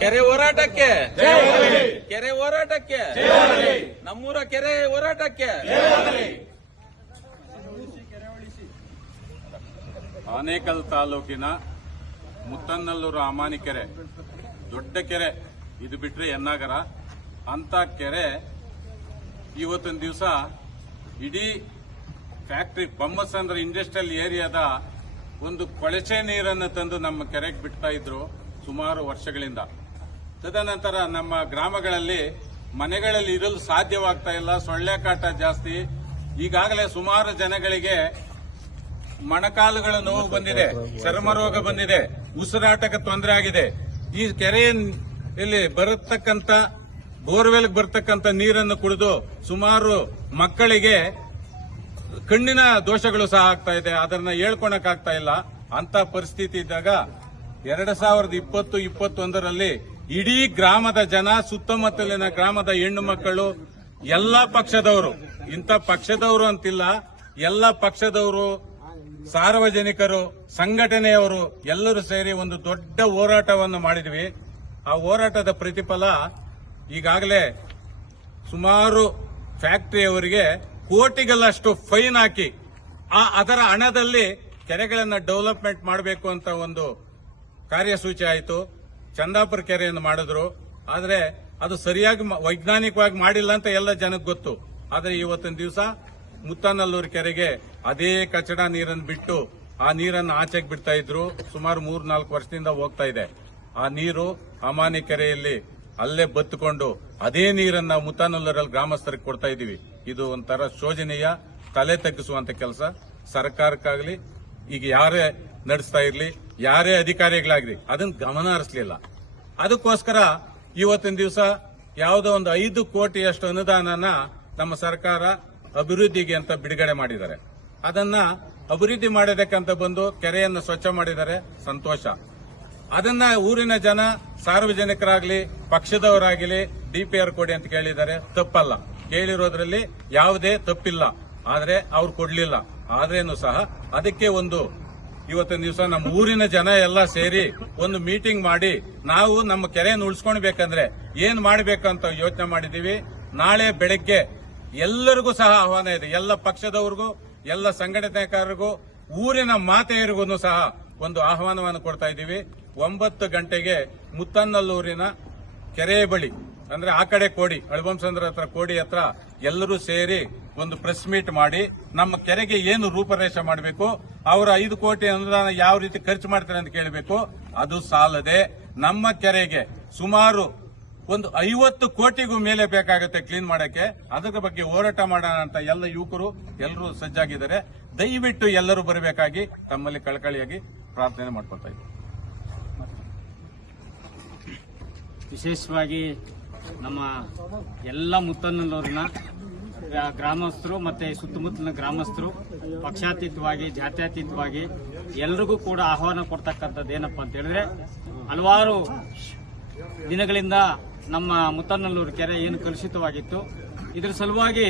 ಕೆರೆ ಹೋರಾಟಕ್ಕೆ ಕೆರೆ ಹೋರಾಟಕ್ಕೆ ನಮ್ಮೂರ ಕೆರೆ ಹೋರಾಟಕ್ಕೆ ಆನೇಕಲ್ ತಾಲೂಕಿನ ಮುತ್ತನ್ನಲ್ಲೂರು ಅಮಾನಿ ಕೆರೆ ದೊಡ್ಡ ಕೆರೆ, ಇದು ಬಿಟ್ರೆ ಎನ್ನಾಗರ ಅಂತ ಕೆರೆ ಇವತ್ತಿನ ದಿವಸ ಇಡೀ ಫ್ಯಾಕ್ಟರಿ ಬೊಮ್ಮಸಂದ್ರ ಇಂಡಸ್ಟ್ರಿಯಲ್ ಏರಿಯಾದ ಒಂದು ಕೊಳಚೆ ನೀರನ್ನು ತಂದು ನಮ್ಮ ಕೆರೆಗೆ ಬಿಡ್ತಾ ಇದ್ರು ಸುಮಾರು ವರ್ಷಗಳಿಂದ. ತದನಂತರ ನಮ್ಮ ಗ್ರಾಮಗಳಲ್ಲಿ ಮನೆಗಳಲ್ಲಿ ಇರಲು ಸಾಧ್ಯವಾಗ್ತಾ ಇಲ್ಲ, ಸೊಳ್ಳೆ ಕಾಟ ಜಾಸ್ತಿ. ಈಗಾಗಲೇ ಸುಮಾರು ಜನಗಳಿಗೆ ಮೊಣಕಾಲುಗಳ ನೋವು ಬಂದಿದೆ, ಚರ್ಮ ರೋಗ ಬಂದಿದೆ, ಉಸಿರಾಟಕ್ಕೆ ತೊಂದರೆ ಆಗಿದೆ. ಈ ಕೆರೆಯಲ್ಲಿ ಬರತಕ್ಕಂತ ಬೋರ್ವೆಲ್ಗೆ ಬರ್ತಕ್ಕಂಥ ನೀರನ್ನು ಕುಡಿದು ಸುಮಾರು ಮಕ್ಕಳಿಗೆ ಕಣ್ಣಿನ ದೋಷಗಳು ಸಹ ಆಗ್ತಾ ಇದೆ. ಅದನ್ನ ಹೇಳ್ಕೊಳಕ್ಕಾಗ್ತಾ ಇಲ್ಲ. ಅಂತ ಪರಿಸ್ಥಿತಿ ಇದ್ದಾಗ 2020-21ರಲ್ಲಿ ಇಡೀ ಗ್ರಾಮದ ಜನ, ಸುತ್ತಮುತ್ತಲಿನ ಗ್ರಾಮದ ಹೆಣ್ಣು ಮಕ್ಕಳು, ಎಲ್ಲಾ ಪಕ್ಷದವರು, ಇಂಥ ಪಕ್ಷದವರು ಅಂತಿಲ್ಲ, ಎಲ್ಲ ಪಕ್ಷದವರು, ಸಾರ್ವಜನಿಕರು, ಸಂಘಟನೆಯವರು ಎಲ್ಲರೂ ಸೇರಿ ಒಂದು ದೊಡ್ಡ ಹೋರಾಟವನ್ನು ಮಾಡಿದ್ವಿ. ಆ ಹೋರಾಟದ ಪ್ರತಿಫಲ ಈಗಾಗಲೇ ಸುಮಾರು ಫ್ಯಾಕ್ಟರಿಯವರಿಗೆ ಕೋಟಿಗಳಷ್ಟು ಫೈನ್ ಹಾಕಿ ಅದರ ಹಣದಲ್ಲಿ ಕೆರೆಗಳನ್ನು ಡೆವಲಪ್ಮೆಂಟ್ ಮಾಡಬೇಕು ಅಂತ ಒಂದು ಕಾರ್ಯಸೂಚಿ ಆಯಿತು. ಚಂದಾಪುರ ಕೆರೆಯನ್ನು ಮಾಡಿದ್ರು. ಆದರೆ ಅದು ಸರಿಯಾಗಿ ವೈಜ್ಞಾನಿಕವಾಗಿ ಮಾಡಿಲ್ಲ ಅಂತ ಎಲ್ಲ ಜನಕ್ಕೆ ಗೊತ್ತು. ಆದರೆ ಇವತ್ತಿನ ದಿವಸ ಮುತ್ತನ್ನಲ್ಲೂರು ಕೆರೆಗೆ ಅದೇ ಕಚಡ ನೀರನ್ನು ಬಿಟ್ಟು ಆ ನೀರನ್ನು ಆಚೆಗೆ ಬಿಡ್ತಾ ಇದ್ರು. ಸುಮಾರು 3-4 ವರ್ಷದಿಂದ ಹೋಗ್ತಾ ಇದೆ. ಆ ನೀರು ಅಮಾನಿ ಕೆರೆಯಲ್ಲಿ ಅಲ್ಲೇ ಬತ್ತುಕೊಂಡು ಅದೇ ನೀರನ್ನ ಮುತ್ತನ್ನಲ್ಲೂರಲ್ಲಿ ಗ್ರಾಮಸ್ಥರಿಗೆ ಕೊಡ್ತಾ ಇದೀವಿ. ಇದು ಒಂಥರ ಶೋಚನೀಯ, ತಲೆ ತಗ್ಗಿಸುವಂತ ಕೆಲಸ. ಸರ್ಕಾರಕ್ಕಾಗಲಿ, ಈಗ ಯಾರೇ ನಡೆಸ್ತಾ ಇರಲಿ, ಯಾರೇ ಅಧಿಕಾರಿಗಳಾಗಲಿ ಅದನ್ನ ಗಮನ ಹರಿಸಲಿಲ್ಲ. ಅದಕ್ಕೋಸ್ಕರ ಇವತ್ತಿನ ದಿವಸ ಯಾವುದೋ ಒಂದು 5 ಕೋಟಿಯಷ್ಟು ಅನುದಾನನ ನಮ್ಮ ಸರ್ಕಾರ ಅಭಿವೃದ್ಧಿಗೆ ಅಂತ ಬಿಡುಗಡೆ ಮಾಡಿದ್ದಾರೆ. ಅದನ್ನ ಅಭಿವೃದ್ಧಿ ಮಾಡೋದಕ್ಕಂತ ಬಂದು ಕೆರೆಯನ್ನು ಸ್ವಚ್ಛ ಮಾಡಿದ್ದಾರೆ, ಸಂತೋಷ. ಅದನ್ನ ಊರಿನ ಜನ, ಸಾರ್ವಜನಿಕರಾಗಲಿ, ಪಕ್ಷದವರಾಗಲಿ ಡಿಪಿಆರ್ ಕೊಡಿ ಅಂತ ಕೇಳಿದ್ದಾರೆ, ತಪ್ಪಲ್ಲ. ಕೇಳಿರೋದ್ರಲ್ಲಿ ಯಾವುದೇ ತಪ್ಪಿಲ್ಲ. ಆದ್ರೆ ಅವ್ರು ಕೊಡ್ಲಿಲ್ಲ. ಆದ್ರೇನು ಸಹ ಅದಕ್ಕೆ ಒಂದು ಇವತ್ತಿನ ದಿವಸ ನಮ್ಮ ಊರಿನ ಜನ ಎಲ್ಲ ಸೇರಿ ಒಂದು ಮೀಟಿಂಗ್ ಮಾಡಿ ನಾವು ನಮ್ಮ ಕೆರೆಯನ್ನು ಉಳಿಸ್ಕೊಳ್ಬೇಕಂದ್ರೆ ಏನ್ ಮಾಡಬೇಕಂತ ಯೋಚನೆ ಮಾಡಿದೀವಿ. ನಾಳೆ ಬೆಳಗ್ಗೆ ಎಲ್ಲರಿಗೂ ಸಹ ಆಹ್ವಾನ ಇದೆ. ಎಲ್ಲ ಪಕ್ಷದವರಿಗೂ, ಎಲ್ಲ ಸಂಘಟನೆಕಾರರಿಗೂ, ಊರಿನ ಮಾತೆಯರಿಗೂ ಸಹ ಒಂದು ಆಹ್ವಾನವನ್ನು ಕೊಡ್ತಾ ಇದ್ದೀವಿ. 9 ಗಂಟೆಗೆ ಮುತ್ತನ್ನಲ್ಲೂರಿನ ಕೆರೆ ಬಳಿ, ಅಂದ್ರೆ ಆ ಕಡೆ ಕೋಡಿ, ಅಳಬಂಸಂದ್ರ ಹತ್ರ ಕೋಡಿ ಹತ್ರ ಎಲ್ಲರೂ ಸೇರಿ ಒಂದು ಪ್ರೆಸ್ ಮೀಟ್ ಮಾಡಿ ನಮ್ಮ ಕೆರೆಗೆ ಏನು ರೂಪರೇಷೆ ಮಾಡಬೇಕು, ಅವರ 5 ಕೋಟಿ ಅನುದಾನ ಯಾವ ರೀತಿ ಖರ್ಚು ಮಾಡ್ತಾರೆ ಅಂತ ಕೇಳಬೇಕು. ಅದು ಸಾಲದೆ ನಮ್ಮ ಕೆರೆಗೆ ಸುಮಾರು ಒಂದು 50 ಕೋಟಿಗೂ ಮೇಲೆ ಬೇಕಾಗುತ್ತೆ ಕ್ಲೀನ್ ಮಾಡಕ್ಕೆ. ಅದರ ಬಗ್ಗೆ ಹೋರಾಟ ಮಾಡೋಣ ಅಂತ ಎಲ್ಲ ಯುವಕರು ಎಲ್ಲರೂ ಸಜ್ಜಾಗಿದ್ದಾರೆ. ದಯವಿಟ್ಟು ಎಲ್ಲರೂ ಬರಬೇಕಾಗಿ ತಮ್ಮಲ್ಲಿ ಕಳಕಳಿಯಾಗಿ ಪ್ರಾರ್ಥನೆ ಮಾಡ್ಕೊಳ್ತಾ ಇದ್ದೀವಿ. ವಿಶೇಷವಾಗಿ ನಮ್ಮ ಎಲ್ಲ ಮುತ್ತನ್ನಲ್ಲೂರಿನ ಗ್ರಾಮಸ್ಥರು ಮತ್ತೆ ಸುತ್ತಮುತ್ತಲಿನ ಗ್ರಾಮಸ್ಥರು ಪಕ್ಷಾತೀತವಾಗಿ, ಜಾತ್ಯತೀತವಾಗಿ ಎಲ್ರಿಗೂ ಕೂಡ ಆಹ್ವಾನ ಕೊಡ್ತಕ್ಕಂಥದ್ದು ಏನಪ್ಪಾ ಅಂತ ಹೇಳಿದ್ರೆ, ಹಲವಾರು ದಿನಗಳಿಂದ ನಮ್ಮ ಮುತ್ತನ್ನಲ್ಲೂರು ಕೆರೆ ಏನು ಕಲುಷಿತವಾಗಿತ್ತು, ಇದರ ಸಲುವಾಗಿ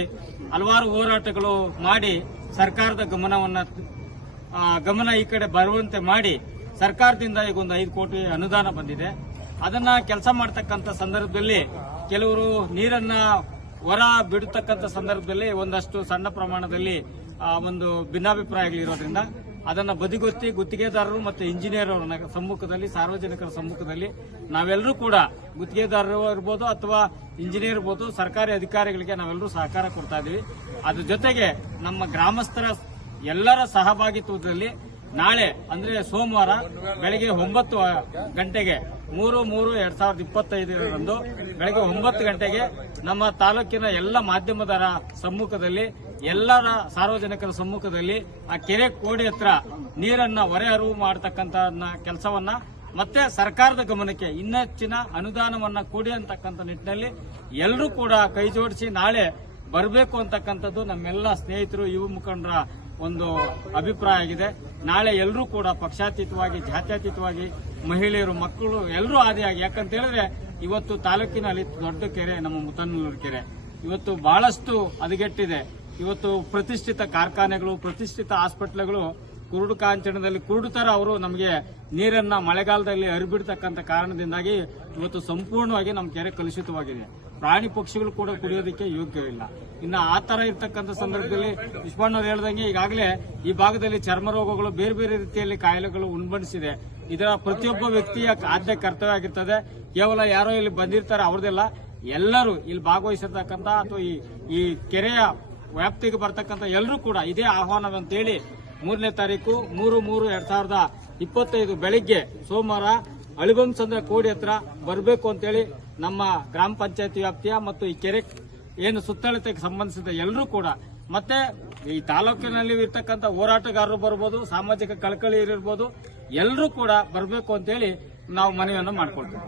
ಹಲವಾರು ಹೋರಾಟಗಳು ಮಾಡಿ ಸರ್ಕಾರದ ಗಮನ ಈ ಕಡೆ ಬರುವಂತೆ ಮಾಡಿ ಸರ್ಕಾರದಿಂದ ಈಗ ಒಂದು 5 ಕೋಟಿ ಅನುದಾನ ಬಂದಿದೆ. ಅದನ್ನ ಕೆಲಸ ಮಾಡತಕ್ಕಂಥ ಸಂದರ್ಭದಲ್ಲಿ ಕೆಲವರು ನೀರನ್ನ ಹೊರ ಬಿಡತಕ್ಕಂಥ ಸಂದರ್ಭದಲ್ಲಿ ಒಂದಷ್ಟು ಸಣ್ಣ ಪ್ರಮಾಣದಲ್ಲಿ ಒಂದು ಭಿನ್ನಾಭಿಪ್ರಾಯಗಳಿರೋದ್ರಿಂದ ಅದನ್ನ ಬದಿಗೊತ್ತಿ ಗುತ್ತಿಗೆದಾರರು ಮತ್ತು ಇಂಜಿನಿಯರ್ ಅವರ ಸಮ್ಮುಖದಲ್ಲಿ, ಸಾರ್ವಜನಿಕರ ಸಮ್ಮುಖದಲ್ಲಿ ನಾವೆಲ್ಲರೂ ಕೂಡ, ಗುತ್ತಿಗೆದಾರರು ಇರ್ಬೋದು ಅಥವಾ ಇಂಜಿನಿಯರ್ ಇರ್ಬೋದು, ಸರ್ಕಾರಿ ಅಧಿಕಾರಿಗಳಿಗೆ ನಾವೆಲ್ಲರೂ ಸಹಕಾರ ಕೊಡ್ತಾ ಇದೀವಿ. ಅದ್ರ ಜೊತೆಗೆ ನಮ್ಮ ಗ್ರಾಮಸ್ಥರ ಎಲ್ಲರ ಸಹಭಾಗಿತ್ವದಲ್ಲಿ ನಾಳೆ ಅಂದ್ರೆ ಸೋಮವಾರ ಬೆಳಗ್ಗೆ 9 ಗಂಟೆಗೆ 3/3/2025 ಬೆಳಗ್ಗೆ 9 ಗಂಟೆಗೆ ನಮ್ಮ ತಾಲೂಕಿನ ಎಲ್ಲ ಮಾಧ್ಯಮದರ ಸಮ್ಮುಖದಲ್ಲಿ, ಎಲ್ಲರ ಸಾರ್ವಜನಿಕರ ಸಮ್ಮುಖದಲ್ಲಿ ಆ ಕೆರೆ ಕೋಡಿ ಹತ್ರ ನೀರನ್ನ ಹೊರೆ ಹರಿವು ಮಾಡತಕ್ಕಂತ ಕೆಲಸವನ್ನ ಮತ್ತೆ ಸರ್ಕಾರದ ಗಮನಕ್ಕೆ ಇನ್ನೆಚ್ಚಿನ ಅನುದಾನವನ್ನ ಕೊಡಿ ಅಂತಕ್ಕಂಥ ನಿಟ್ಟಿನಲ್ಲಿ ಎಲ್ಲರೂ ಕೂಡ ಕೈ ಜೋಡಿಸಿ ನಾಳೆ ಬರಬೇಕು ಅಂತಕ್ಕಂಥದ್ದು ನಮ್ಮೆಲ್ಲ ಸ್ನೇಹಿತರು, ಯುವ ಮುಖಂಡರ ಒಂದು ಅಭಿಪ್ರಾಯ ಆಗಿದೆ. ನಾಳೆ ಎಲ್ಲರೂ ಕೂಡ ಪಕ್ಷಾತೀತವಾಗಿ, ಜಾತ್ಯತೀತವಾಗಿ, ಮಹಿಳೆಯರು, ಮಕ್ಕಳು ಎಲ್ಲರೂ ಆದಿಯಾಗಿ, ಯಾಕಂತ ಹೇಳಿದ್ರೆ ಇವತ್ತು ತಾಲೂಕಿನಲ್ಲಿ ದೊಡ್ಡ ಕೆರೆ ನಮ್ಮ ಮುತ್ತನ್ನಲ್ಲೂರು ಕೆರೆ ಇವತ್ತು ಬಹಳಷ್ಟು ಹದಗೆಟ್ಟಿದೆ. ಇವತ್ತು ಪ್ರತಿಷ್ಠಿತ ಕಾರ್ಖಾನೆಗಳು, ಪ್ರತಿಷ್ಠಿತ ಆಸ್ಪತ್ರೆಗಳು ಕುರುಡು ಕಾಂಚನದಲ್ಲಿ ಕುರುಡು ತರ ಅವರು ನಮಗೆ ನೀರನ್ನ ಮಳೆಗಾಲದಲ್ಲಿ ಹರಿಬಿಡ್ತಕ್ಕಂಥ ಕಾರಣದಿಂದಾಗಿ ಇವತ್ತು ಸಂಪೂರ್ಣವಾಗಿ ನಮ್ಮ ಕೆರೆ ಕಲುಷಿತವಾಗಿದೆ. ಪ್ರಾಣಿ ಪಕ್ಷಿಗಳು ಕೂಡ ಕುಡಿಯೋದಕ್ಕೆ ಯೋಗ್ಯವಿಲ್ಲ. ಇನ್ನು ಆ ತರ ಇರ್ತಕ್ಕಂಥ ಸಂದರ್ಭದಲ್ಲಿ ವಿಶ್ವಣ್ಣವ್ರು ಹೇಳ್ದಂಗೆ ಈಗಾಗಲೇ ಈ ಭಾಗದಲ್ಲಿ ಚರ್ಮ ರೋಗಗಳು ಬೇರೆ ಬೇರೆ ರೀತಿಯಲ್ಲಿ ಕಾಯಿಲೆಗಳು ಉಣ್ಬಣಿಸಿದೆ. ಇದರ ಪ್ರತಿಯೊಬ್ಬ ವ್ಯಕ್ತಿಯ ಆದ್ಯ ಕರ್ತವ್ಯ ಆಗಿರ್ತದೆ. ಕೇವಲ ಯಾರೋ ಇಲ್ಲಿ ಬಂದಿರ್ತಾರೆ ಅವ್ರದೆಲ್ಲ, ಎಲ್ಲರೂ ಇಲ್ಲಿ ಭಾಗವಹಿಸಿರ್ತಕ್ಕಂಥ ಅಥವಾ ಈ ಕೆರೆಯ ವ್ಯಾಪ್ತಿಗೆ ಬರ್ತಕ್ಕಂಥ ಎಲ್ಲರೂ ಕೂಡ ಇದೇ ಆಹ್ವಾನವಂತೇಳಿ 3ನೇ ತಾರೀಕು 3/3/2025 ಬೆಳಿಗ್ಗೆ ಸೋಮವಾರ ಅಳಿಬಂಸಂದ್ರ ಕೋಡಿ ಹತ್ರ ಬರಬೇಕು ಅಂತೇಳಿ ನಮ್ಮ ಗ್ರಾಮ ಪಂಚಾಯತಿ ವ್ಯಾಪ್ತಿಯ ಮತ್ತು ಈ ಕೆರೆ ಏನು ಸುತ್ತಳತೆಗೆ ಸಂಬಂಧಿಸಿದ ಎಲ್ಲರೂ ಕೂಡ, ಮತ್ತೆ ಈ ತಾಲೂಕಿನಲ್ಲಿ ಇರ್ತಕ್ಕಂಥ ಹೋರಾಟಗಾರರು ಬರ್ಬೋದು, ಸಾಮಾಜಿಕ ಕಳಕಳಿ ಇರ್ಬೋದು, ಎಲ್ಲರೂ ಕೂಡ ಬರಬೇಕು ಅಂತೇಳಿ ನಾವು ಮನವಿಯನ್ನು ಮಾಡ್ಕೊಳ್ತೀವಿ.